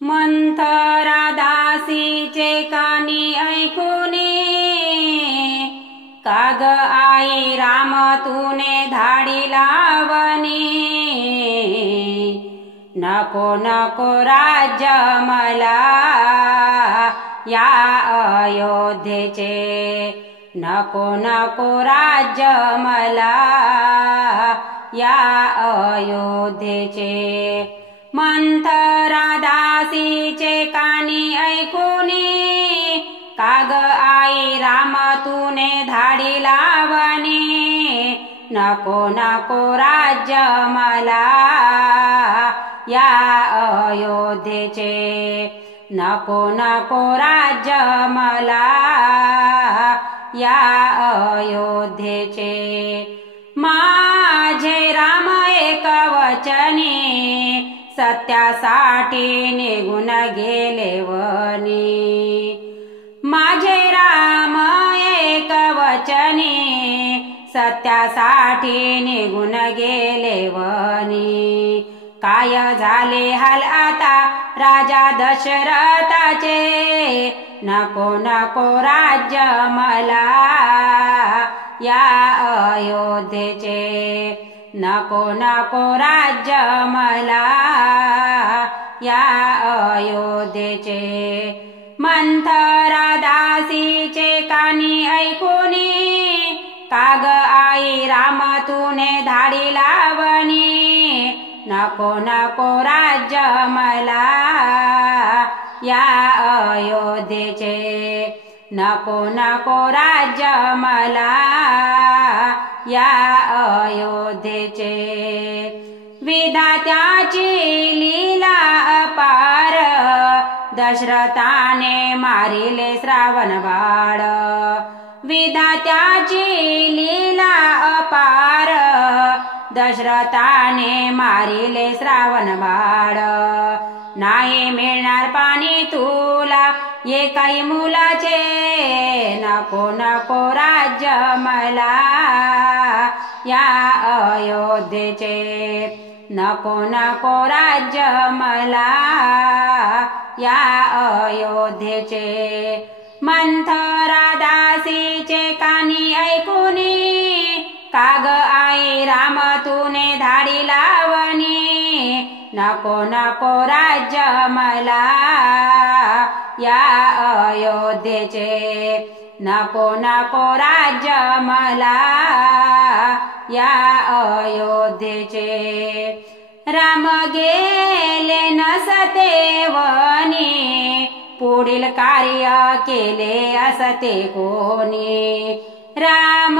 मंथरा दासीचे कानी ऐकुनी, काग आई राम तूने धाडी लावणी। नको नको राज्य मला या अयोध्येचे, नको नको राज्य मला या अयोध्येचे। मंथरा दासीचे कानी ऐकुनी, काग आई राम तूने धाडी लावणी। नको नको राज्य मला या अयोध्येचे, नको नको राज्य मला या अयोध्येचे। माझे राम एक वचनी, सत्यासाठी निघून गेले वनी। माझे राम एक वचनी, सत्यासाठी निघून गेले वनी। काय झाले हाल आता राजा दशरथाचे, नको नको राज्य मला या अयोध्येचे, नको नको राज्य मला या अयोध्येचे। मंथरा दासीचे कानी ऐकुनी, काग आई राम तूने धाडी लावणी। नको नको राज्य मला या अयोध्येचे, नको नको राज्य मला या अयोध्येचे। विधात्याची लीला अपार, दशरथाने मारिले श्रावण बाळ। विधात्याची लीला अपार, दशरथाने मारिले श्रावण बाळ। नाही मिळणार पाणी तुला एकाही मुलाचे, नको नको राज्य मला या अयोध्येचे, नको नको राज्य मला या अयोध्येचे। मंथरा दासीचे कानी ऐकुनी, काग आई राम तूने धाडी लावणी। नको नको राज्य मला या अयोध्येचे, नको नको राज्य मला या अयोध्येचे। राम गेले नसते वनी, पुढील कार्य केले असते कोणी। राम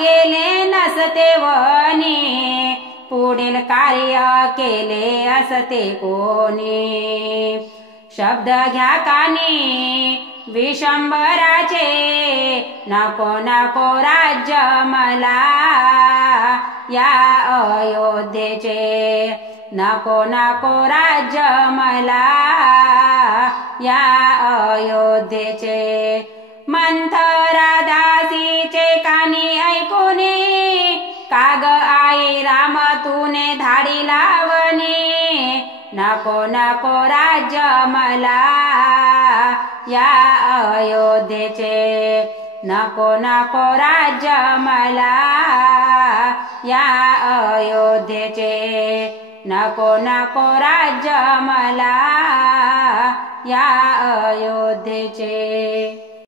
गेले नसते वनी, पुढील कार्य केले असते कोणी। शब्द घ्या कानी विशंभराचे, नको नको राज्य मला या अयोध्येचे, नको नको राज्य मला या अयोध्येचे। मंथरा दासीचे कानी ऐकुनी, काग आई राम तूने धाडी लावणी। नको नको राज्य मला या अयोध्येचे, नको नको राज्य मला या अयोध्येचे, नको नको राज्य मला या अयोध्येचे।